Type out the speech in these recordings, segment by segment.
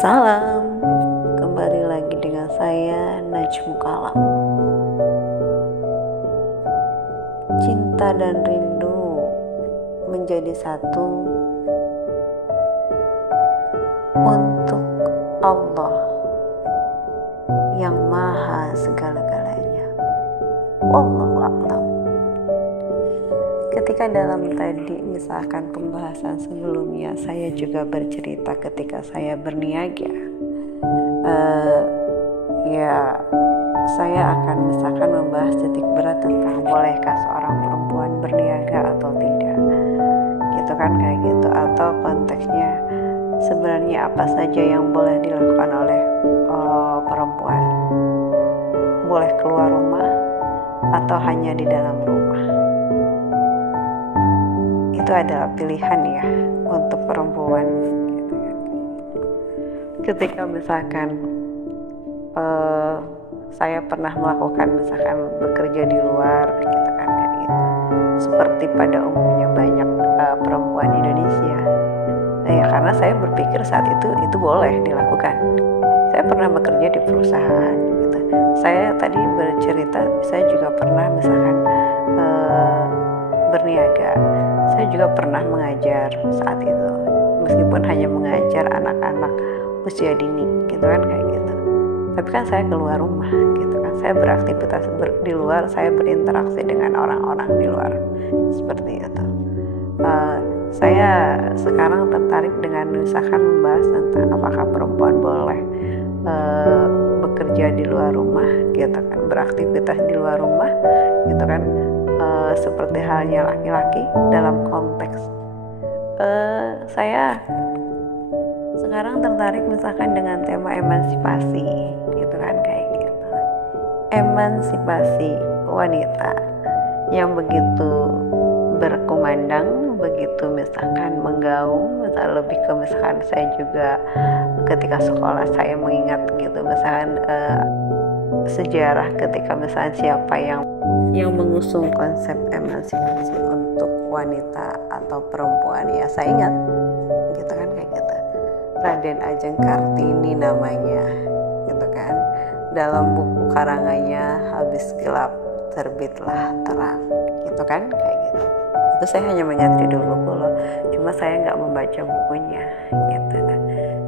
Salam, kembali lagi dengan saya Najmu Kalam. Cinta dan rindu menjadi satu untuk Allah yang maha segala-galanya. Wallahu a'lam. Ketika dalam tadi misalkan pembahasan sebelumnya saya juga bercerita ketika saya berniaga, saya akan misalkan membahas titik berat tentang bolehkah seorang perempuan berniaga atau tidak, gitu kan, kayak gitu, atau konteksnya sebenarnya apa saja yang boleh dilakukan oleh perempuan, boleh keluar rumah atau hanya di dalam rumah. Itu adalah pilihan ya untuk perempuan, gitu kan. Ketika misalkan saya pernah melakukan misalkan bekerja di luar, gitu kan, kayak gitu, seperti pada umumnya banyak perempuan Indonesia, ya karena saya berpikir saat itu boleh dilakukan. Saya pernah bekerja di perusahaan, gitu. Saya tadi bercerita saya juga pernah misalkan berniaga. Saya juga pernah mengajar saat itu, meskipun hanya mengajar anak-anak usia dini, gitu kan, kayak gitu. Tapi kan saya keluar rumah, gitu kan. Saya beraktivitas di luar, saya berinteraksi dengan orang-orang di luar, seperti itu. Saya sekarang tertarik dengan misalkan membahas tentang apakah perempuan boleh bekerja di luar rumah, gitu kan, beraktivitas di luar rumah, gitu kan, seperti halnya laki-laki dalam konteks saya sekarang tertarik misalkan dengan tema emansipasi, gitu kan, kayak gitu. Emansipasi wanita yang begitu berkumandang, begitu misalkan menggaung, misalkan lebih ke misalkan saya juga ketika sekolah saya mengingat gitu misalkan sejarah ketika misalnya siapa yang mengusung konsep emansipasi untuk wanita atau perempuan, ya saya ingat, gitu kan, kayak gitu, Raden Ajeng Kartini namanya, gitu kan, dalam buku karangannya Habis Gelap Terbitlah Terang, gitu kan, kayak gitu. Itu saya hanya mengingat judul buku loh, cuma saya nggak membaca bukunya, gitu.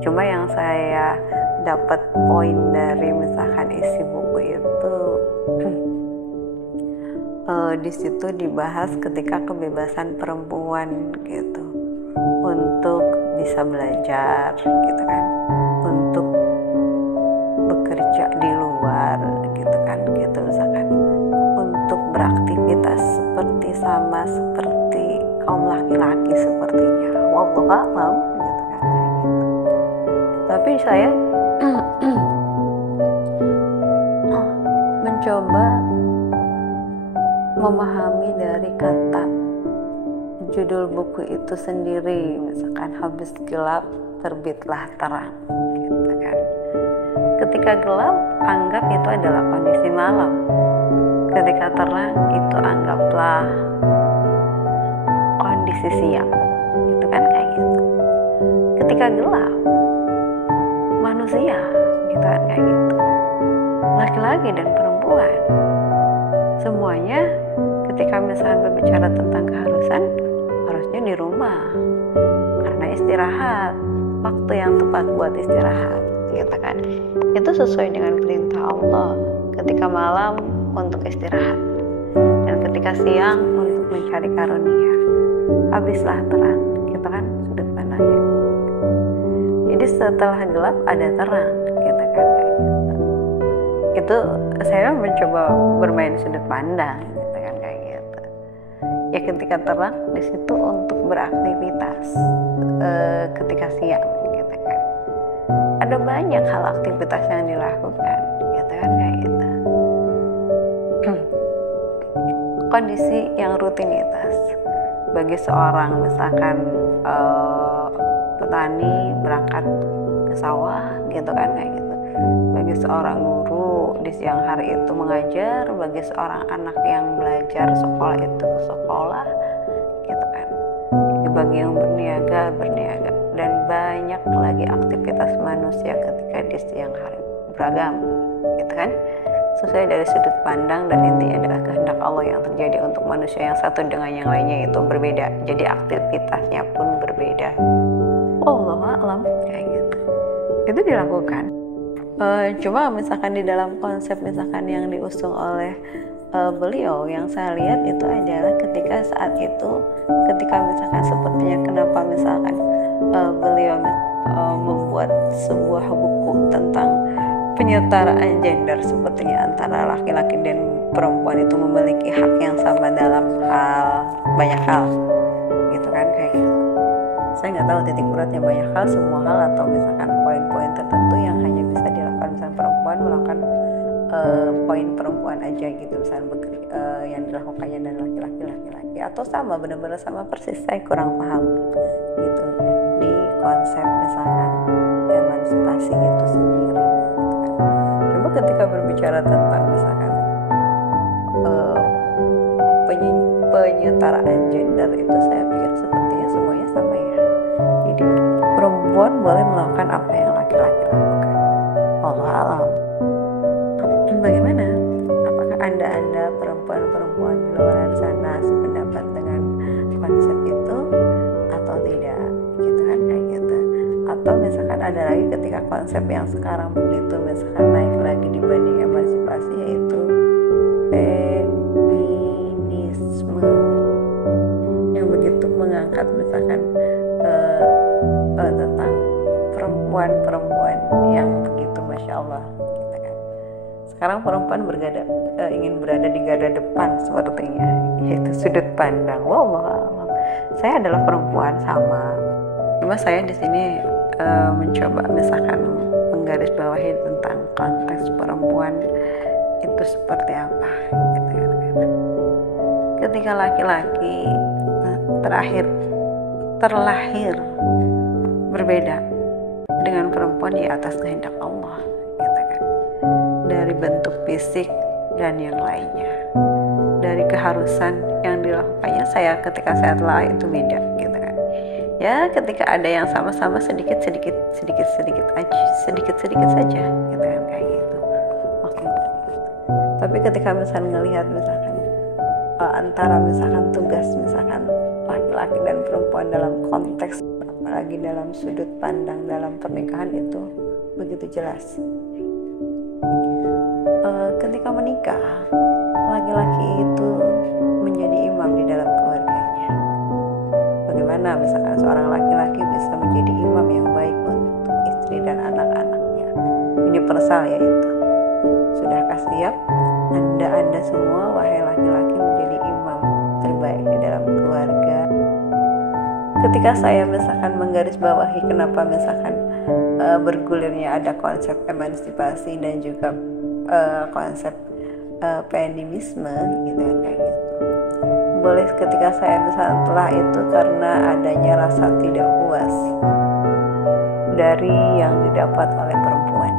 Cuma yang saya dapat poin dari misalkan isi buku itu di situ dibahas ketika kebebasan perempuan, gitu, untuk bisa belajar, gitu kan, untuk bekerja di luar, gitu kan, gitu, misalkan untuk beraktivitas seperti kaum laki-laki sepertinya, wallahu a'lam, gitu kan, kayak gitu. Tapi saya mencoba memahami dari kata judul buku itu sendiri, misalkan Habis Gelap Terbitlah Terang, gitu kan. Ketika gelap, anggap itu adalah kondisi malam. Ketika terang, itu anggaplah kondisi siang, gitu kan, kayak gitu. Ketika gelap, manusia, gitu kan, kayak gitu, laki-laki dan perempuan, semuanya ketika misalnya berbicara tentang keharusan, harusnya di rumah karena istirahat, waktu yang tepat buat istirahat, gitu kan. Itu sesuai dengan perintah Allah, ketika malam untuk istirahat dan ketika siang untuk mencari karunia. Habislah terang, gitu kan, sudut pandangnya. Jadi setelah gelap ada terang, gitu kan, kayak gitu. Itu saya mencoba bermain sudut pandang, gitu kan, kayak gitu. Ya ketika terang di situ untuk beraktivitas, ketika siang, gitu kan, ada banyak hal aktivitas yang dilakukan, gitu kan, kayak gitu. Kondisi yang rutinitas bagi seorang misalkan petani berangkat ke sawah, gitu kan, kayak gitu, bagi seorang guru di siang hari itu mengajar, bagi seorang anak yang belajar sekolah itu ke sekolah, gitu kan, bagi yang berniaga, dan banyak lagi aktivitas manusia ketika di siang hari, beragam gitu kan, sesuai dari sudut pandang, dan intinya adalah kehendak Allah yang terjadi untuk manusia yang satu dengan yang lainnya itu berbeda, jadi aktivitasnya pun berbeda. Wallahu a'lam, kayak gitu. Itu dilakukan. Cuma misalkan di dalam konsep misalkan yang diusung oleh beliau, yang saya lihat itu adalah ketika saat itu, ketika misalkan sepertinya kenapa misalkan beliau membuat sebuah buku tentang penyetaraan gender, sepertinya antara laki-laki dan perempuan itu memiliki hak yang sama dalam banyak hal gitu kan, kayak gitu. Saya nggak tahu titik beratnya banyak hal, semua hal, atau misalkan poin-poin tertentu yang hanya bisa dilakukan misalkan perempuan melakukan poin perempuan aja gitu, misalnya yang dilakukannya dan laki-laki, atau sama, benar-benar sama persis. Saya kurang paham gitu di konsep misalkan emansipasi itu sendiri gitu kan. Coba ketika berbicara tentang misalkan penyetaraan gender itu, saya pikir sepertinya semuanya sama ya. Jadi perempuan boleh melakukan apa yang laki-laki lakukan. Wallahu a'lam. Bagaimana? Apakah anda perempuan-perempuan di luar sana sependapat dengan konsep itu atau tidak? Gitu kan, kayak gitu. Atau misalkan ada lagi ketika konsep yang sekarang begitu misalkan naik lagi dibanding emansipasi, yaitu feminisme, yang begitu mengangkat misalkan tentang perempuan yang begitu masya Allah gitu kan. Sekarang perempuan ingin berada di garda depan sepertinya, yaitu sudut pandang. Wallahu saya adalah perempuan sama, cuma saya di sini mencoba misalkan menggarisbawahi tentang konteks perempuan itu seperti apa gitu kan. Ketika laki-laki terlahir berbeda dengan perempuan di atas kehendak Allah gitu kan, dari bentuk fisik dan yang lainnya, dari keharusan yang dilakukannya ketika saya telah itu beda gitu kan. Ya ketika ada yang sama-sama sedikit saja gitu kan, kayak gitu. Oke. Tapi ketika misalkan ngelihat misalkan antara misalkan tugas misalkan laki-laki dan perempuan dalam konteks, apalagi dalam sudut pandang dalam pernikahan, itu begitu jelas. Ketika menikah, laki-laki itu menjadi imam di dalam keluarganya. Bagaimana misalkan seorang laki-laki bisa menjadi imam yang baik untuk istri dan anak-anaknya? Universal yaitu, sudahkah siap anda semua wahai laki-laki menjadi imam terbaik di dalam keluarga? Ketika saya misalkan menggarisbawahi kenapa misalkan bergulirnya ada konsep emansipasi dan juga konsep feminisme gitu kan, kayak gitu. Boleh ketika saya misalkan telah itu karena adanya rasa tidak puas dari yang didapat oleh perempuan,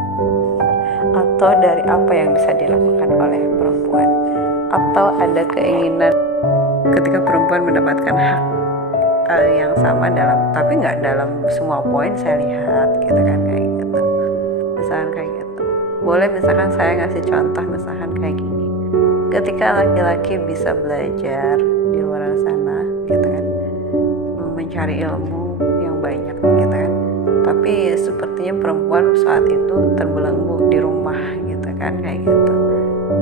atau dari apa yang bisa dilakukan oleh perempuan, atau ada keinginan ketika perempuan mendapatkan hak yang sama tapi nggak dalam semua poin saya lihat gitu kan, kayak gitu. Misalkan kayak gitu, boleh misalkan saya ngasih contoh misalkan kayak gini, ketika laki-laki bisa belajar di luar sana gitu kan, mencari ilmu yang banyak gitu kan, tapi sepertinya perempuan saat itu terbelenggu di rumah gitu kan, kayak gitu.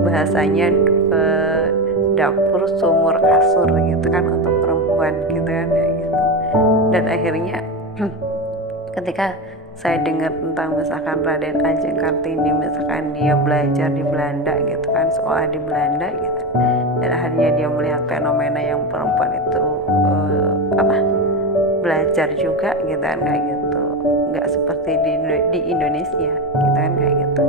Bahasanya dapur sumur kasur gitu kan untuk perempuan gitu kan, kayak gitu. Dan akhirnya ketika saya dengar tentang misalkan Raden Ajeng Kartini, misalkan dia belajar di Belanda gitu kan, sekolah di Belanda gitu, dan akhirnya dia melihat fenomena yang perempuan itu belajar juga gitu kan, kayak gitu, nggak seperti di Indonesia gitu kan, kayak gitu.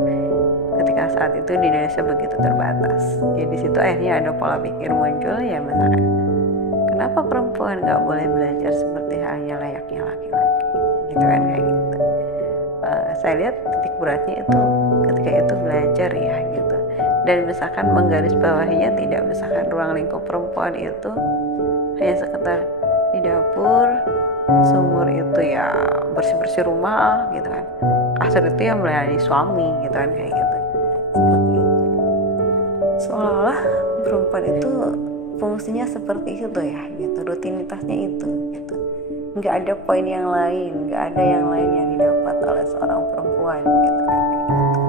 Ketika saat itu di Indonesia begitu terbatas, jadi di situ akhirnya ada pola pikir muncul, ya misalkan kenapa perempuan nggak boleh belajar seperti halnya layaknya laki-laki gitu kan, kayak gitu. Saya lihat titik beratnya itu ketika itu belajar ya gitu, dan misalkan menggarisbawahinya tidak misalkan ruang lingkup perempuan itu hanya sekedar di dapur sumur itu ya bersih-bersih rumah gitu kan, kasur itu yang melayani suami gitu kan, kayak gitu. Seperti itu. Seolah-olah perempuan itu fungsinya seperti itu ya gitu, rutinitasnya itu gitu. Nggak ada poin yang lain, nggak ada yang lain yang didapat oleh seorang perempuan gitu kan, kayak gitu.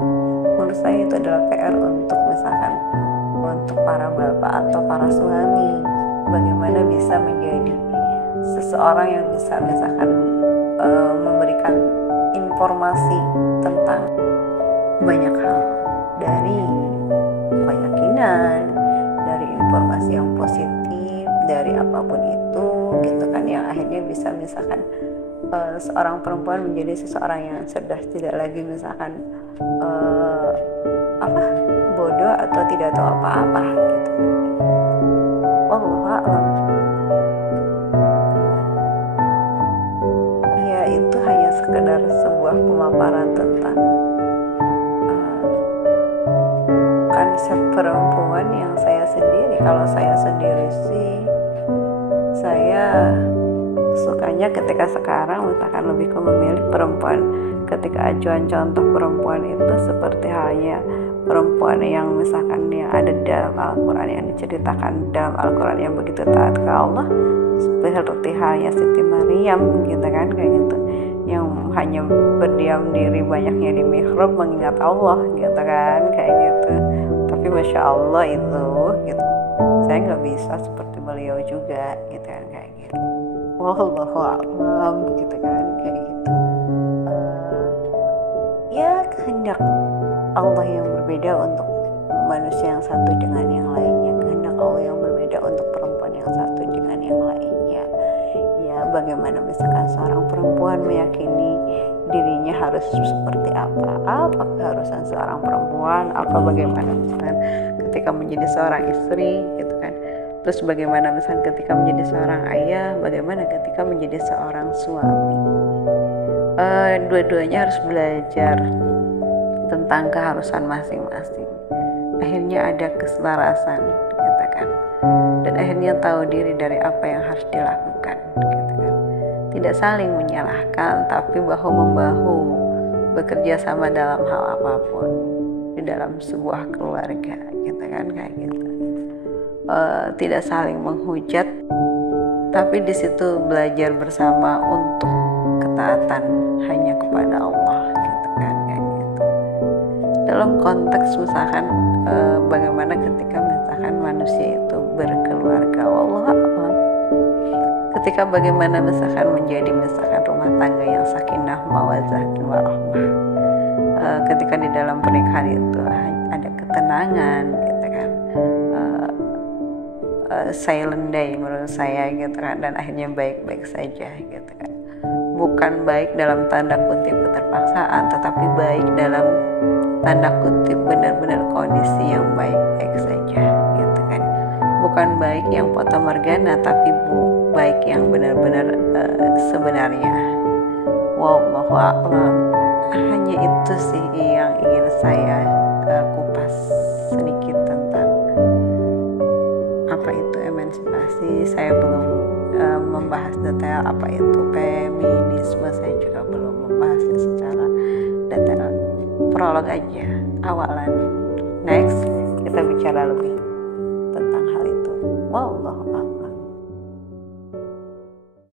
Menurut saya itu adalah PR untuk misalkan untuk para bapak atau para suami, bagaimana bisa menjadi seseorang yang bisa misalkan memberikan informasi tentang banyak hal, dari keyakinan, dari informasi yang positif, dari apapun itu gitu kan, yang akhirnya bisa misalkan seorang perempuan menjadi seseorang yang cerdas, tidak lagi misalkan bodoh atau tidak tahu apa-apa gitu. Wallahu a'lam. Ya itu hanya sekedar sebuah pemaparan tentang konsep perempuan yang saya sendiri. Kalau saya sendiri sih, saya sukanya ketika sekarang misalkan lebih ke memilih perempuan, ketika acuan contoh perempuan itu seperti halnya perempuan yang misalkan yang ada dalam Al-Quran, yang diceritakan dalam Al-Quran, yang begitu taat ke Allah, seperti halnya Siti Maryam gitu kan, kayak gitu, yang hanya berdiam diri banyaknya di mihrab mengingat Allah gitu kan, kayak gitu. Tapi Masya Allah itu gitu, saya nggak bisa seperti beliau juga gitu kan, kayak gitu. Wallahu a'lam gitu kan, kayak gitu. Ya kehendak Allah yang berbeda untuk manusia yang satu dengan yang lainnya, kehendak Allah yang berbeda untuk perempuan yang satu dengan yang lainnya. Ya bagaimana misalkan seorang perempuan meyakini dirinya harus seperti apa keharusan seorang perempuan, apa bagaimana misalkan ketika menjadi seorang istri gitu kan, terus bagaimana misalkan ketika menjadi seorang ayah, bagaimana ketika menjadi seorang suami. Dua-duanya harus belajar tentang keharusan masing-masing. Akhirnya ada keselarasan gitu kan, dan akhirnya tahu diri dari apa yang harus dilakukan gitu kan. Tidak saling menyalahkan, tapi bahu-membahu bekerja sama dalam hal apapun di dalam sebuah keluarga gitu kan, kayak gitu. Tidak saling menghujat, tapi di situ belajar bersama untuk ketaatan hanya kepada Allah gitu kan, kayak gitu. Dalam konteks misalkan bagaimana ketika misalkan manusia itu berkeluarga, wallahu a'lam, ketika bagaimana misalkan menjadi misalkan rumah tangga yang sakinah mawaddah warahmah, ketika di dalam pernikahan itu ada ketenangan gitu kan, silent day menurut saya gitu kan, dan akhirnya baik-baik saja gitu kan. Bukan baik dalam tanda kutip keterpaksaan, tetapi baik dalam tanda kutip benar-benar kondisi yang baik-baik saja gitu kan. Bukan baik yang fatamorgana, tapi baik yang benar-benar sebenarnya. Wallahu a'lam. Hanya itu sih yang ingin saya kupas sedikit tentang apa itu emansipasi. Saya belum membahas detail apa itu feminisme, saya juga belum membahasnya secara detail. Prolog aja, awalan. Next kita bicara lebih tentang hal itu. Wow.